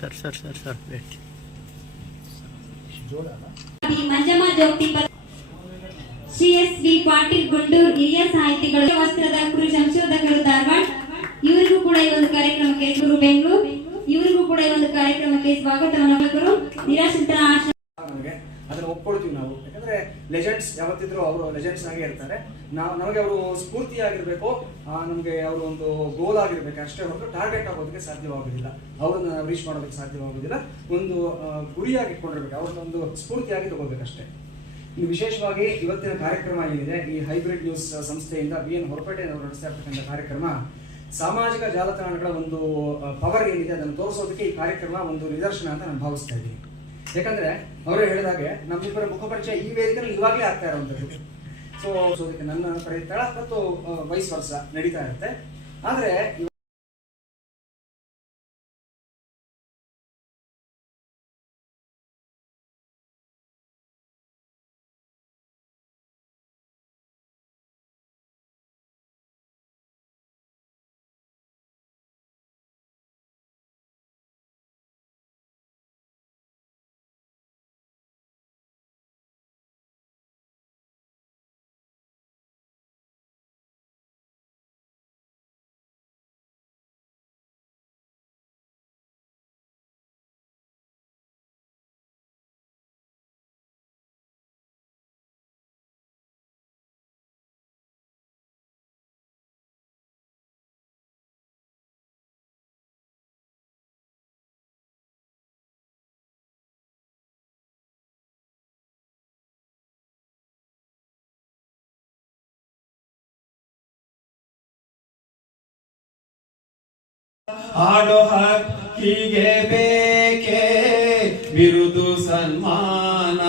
Sir sir sir sir wait Manjamma ಜೋಗ್ತಿಪ್ಪ Shri S V Patil Gundur ಹಿರಿಯ ಸಾಹಿತಿಗಳು ವಸ್ತ್ರದ ಕುರು ಸಂಶೋಧಕರು ಧಾರವಾಡ. ಇವರಿಗೂ ಕೂಡ ಈ ಒಂದು ಕಾರ್ಯಕ್ರಮಕ್ಕೆ ಗುರು ಬೆಂಗಳೂರು. ಇವರಿಗೂ ಕೂಡ ಈ ಒಂದು ಕಾರ್ಯಕ್ರಮಕ್ಕೆ ಸ್ವಾಗತವನ್ನು ನಿರಾಶ್ರಿತರ ಆಶ್ರಮ ನಾವು ಯಾಕಂದ್ರೆ ಲೆಜೆಂಡ್ಸ್ ಯಾವತ್ತಿದ್ರು ಅವರು ಲೆಜೆಂಡ್ಸ್ ಆಗಿ ಇರ್ತಾರೆ. ನಾವು ನಮಗೆ ಅವರು ಸ್ಫೂರ್ತಿಯಾಗಿರ್ಬೇಕು ನಮಗೆ ಅವರು ಒಂದು ಗೋಲ್ ಆಗಿರ್ಬೇಕು, ಅಷ್ಟೇ ಹೊರತು ಟಾರ್ಗೆಟ್ ಆಗೋದಕ್ಕೆ ಸಾಧ್ಯವಾಗುದಿಲ್ಲ. ಅವ್ರನ್ನ ರೀಚ್ ಮಾಡೋದಕ್ಕೆ ಸಾಧ್ಯವಾಗುದಿಲ್ಲ. ಒಂದು ಗುರಿಯಾಗಿ ಇಟ್ಕೊಂಡಿರ್ಬೇಕು, ಅವ್ರನ್ನ ಒಂದು ಸ್ಫೂರ್ತಿಯಾಗಿ ತಗೋಬೇಕಷ್ಟೇ ಇನ್ನು ವಿಶೇಷವಾಗಿ ಇವತ್ತಿನ ಕಾರ್ಯಕ್ರಮ ಏನಿದೆ, ಈ ಹೈಬ್ರಿಡ್ ನ್ಯೂಸ್ ಸಂಸ್ಥೆಯಿಂದ ಬಿ ಎನ್ ಹೊರಪೇಟೆ ಅವರು ನಡೆಸ್ತಾ ಇರ್ತಕ್ಕಂಥ ಕಾರ್ಯಕ್ರಮ, ಸಾಮಾಜಿಕ ಜಾಲತಾಣಗಳ ಒಂದು ಪವರ್ ಏನಿದೆ ಅದನ್ನು ತೋರಿಸೋದಕ್ಕೆ ಈ ಕಾರ್ಯಕ್ರಮ ಒಂದು ನಿದರ್ಶನ ಅಂತ ನಾನು ಭಾವಿಸ್ತಾ ಇದ್ದೀನಿ. ಯಾಕಂದ್ರೆ ಹೇಳಿದ ಹಾಗೆ ನಮ್ಮಿಬ್ಬರ ಮುಖಪರಿಚಯ ಈ ವೇದಿಕೆಯಲ್ಲಿ ಇವಾಗಲೇ ಆಗ್ತಾ ಇರುವಂಥದ್ದು. ಸೊ ಸೊ ನನ್ನ ಪ್ರಯತ್ನ ಮತ್ತು ವಯಸ್ಸು ವರ್ಷ ನಡೀತಾ ಇರುತ್ತೆ. ಆದ್ರೆ ಆಡೋ ಹಕ್ಕಿಗೆ ಬೇಕೆ? ಬಿರುದು ಸನ್ಮಾನ.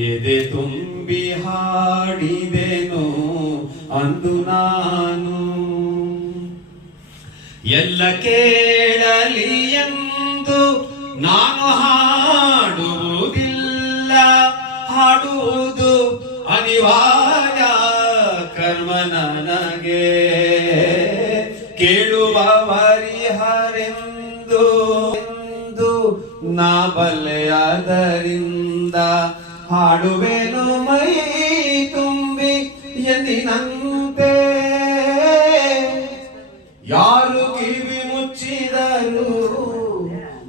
ಎದೆ ತುಂಬಿ ಹಾಡಿದೆನು ಅಂದು ನಾನು. ಎಲ್ಲ ಕೇಳಲಿ ಎಂದು ನಾನು ಹಾಡುವುದಿಲ್ಲ. ಹಾಡುವುದು ಅನಿವಾರ್ಯ. ಕರ್ಮ ನಾ ಬಲ್ಲೆಯಾದರಿಂದ ಹಾಡುವೆನು ಮೈ ತುಂಬಿ ಎಂದಿನಂತೆ. ಯಾರು ಕಿವಿ ಮುಚ್ಚಿದರು?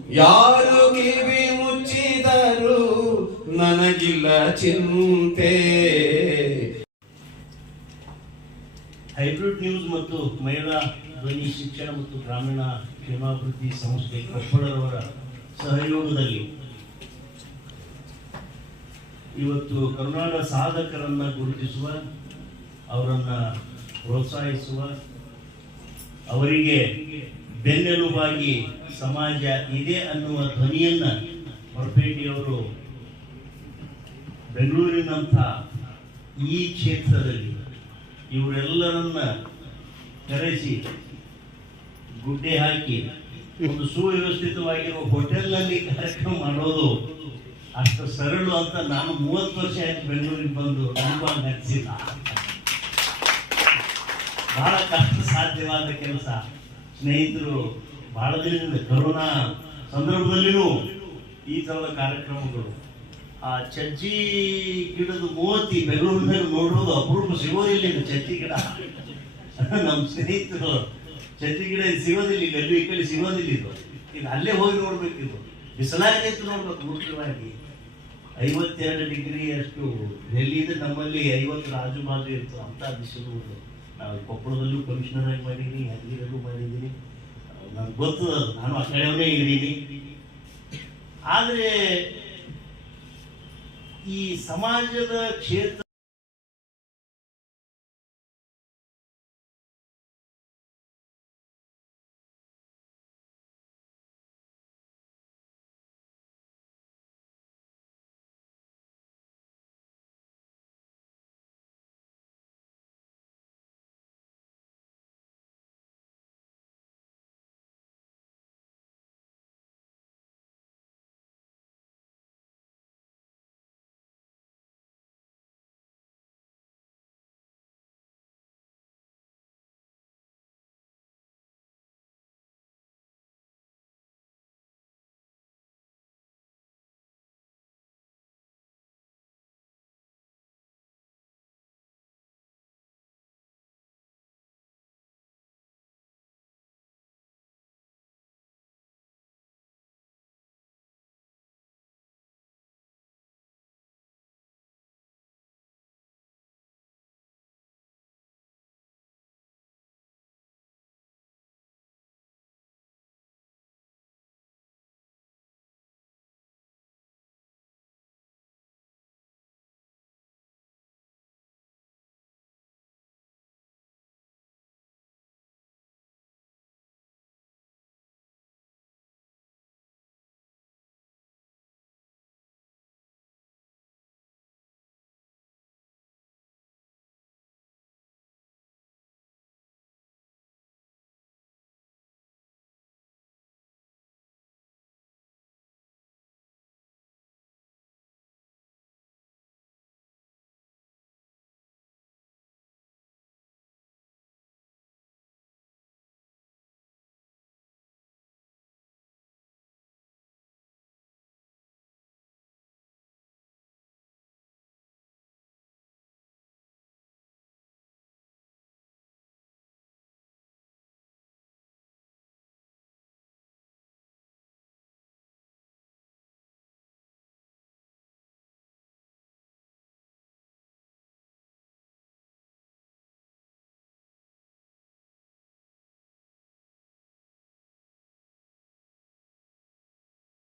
ಯಾರು ಕಿವಿ ಮುಚ್ಚಿದರು? ನನಗಿಲ್ಲ ಚಿಂತೆ. ಹೈಬ್ರಿಡ್ ನ್ಯೂಸ್ ಮತ್ತು ಮಹಿಳಾ ಧ್ವನಿ ಶಿಕ್ಷಣ ಮತ್ತು ಗ್ರಾಮೀಣ ಕ್ಷೇಮಾಭಿವೃದ್ಧಿ ಸಂಸ್ಥೆ ಕೊಪ್ಪಳರವರ ಸಹಯೋಗದಲ್ಲಿ. ಇವತ್ತು ಕರುನಾಡ ಸಾಧಕರನ್ನ ಗುರುತಿಸುವ, ಅವರನ್ನ ಪ್ರೋತ್ಸಾಹಿಸುವ, ಅವರಿಗೆ ಬೆನ್ನೆಲುಬಾಗಿ ಸಮಾಜ ಇದೆ ಅನ್ನುವ ಧ್ವನಿಯನ್ನ ಹೊರಪೇಟೆಯವರು ಬೆಂಗಳೂರಿನಂಥ ಈ ಕ್ಷೇತ್ರದಲ್ಲಿ ಇವರೆಲ್ಲರನ್ನ ಕರೆಸಿ ಗುಡ್ಡೆ ಹಾಕಿ ಒಂದು ಸುವ್ಯವಸ್ಥಿತವಾಗಿರುವ ಹೋಟೆಲ್ನಲ್ಲಿ ಕಾರ್ಯಕ್ರಮ ಮಾಡೋದು ಅಷ್ಟು ಸರಳ ಅಂತ ನಾನು ಮೂವತ್ತು ವರ್ಷ ಆಯ್ತು ಬೆಂಗಳೂರಿಗೆ ಬಂದು ಅನುಭವ ನಡೆಸಿಲ್ಲ ಬಹಳ ಕಷ್ಟ ಸಾಧ್ಯವಾದ ಕೆಲಸ. ಸ್ನೇಹಿತರು, ಬಹಳ ದಿನದಿಂದ ಕರೋನಾ ಸಂದರ್ಭದಲ್ಲಿಯೂ ಈ ಥರದ ಕಾರ್ಯಕ್ರಮಗಳು. ಆ ಚಜ್ಜಿ ಗಿಡದ ಮೂವತ್ತಿ ಬೆಂಗಳೂರಿನಲ್ಲಿ ನೋಡೋದು ಅಪರೂಪ ಸಿಗೋದಿಲ್ಲ ಚಜ್ಜಿ ಗಿಡ. ನಮ್ಮ ಸ್ನೇಹಿತರು ಚಜ್ಜಿ ಗಿಡ ಇದು ಸಿಗೋದಿಲ್ಲ ಈಗ ಅಲ್ಲಿ ಈ ಕಡೆ ಸಿಗೋದಿಲ್ಲ ಇದು. ಈಗ ಅಲ್ಲೇ ಹೋಗಿ ನೋಡ್ಬೇಕಿದು ಬಿಸಿಲಾಗೈತು ನೋಡ್ಬೇಕು ಮುಖ್ಯವಾಗಿ ಐವತ್ತೆರಡು ಡಿಗ್ರಿ ಅಷ್ಟು ಡೆಲ್ಲಿಯಿಂದ ನಮ್ಮಲ್ಲಿ ಐವತ್ತರ ರಾಜು ಬಾಜು ಇತ್ತು ಅಂತ ಬಿಸಿಲು ನಾವು ಕೊಪ್ಪಳದಲ್ಲೂ ಕಮಿಷನರ್ ಆಗಿ ಮಾಡಿದ್ದೀನಿ ಯಾದಗಿರಲ್ಲೂ ಮಾಡಿದ್ದೀನಿ. ನನಗೆ ಗೊತ್ತು ನಾನು ಆ ಕಡೆಯವನೇ ಇದ್ದೀನಿ. ಆದರೆ ಈ ಸಮಾಜದ ಕ್ಷೇತ್ರ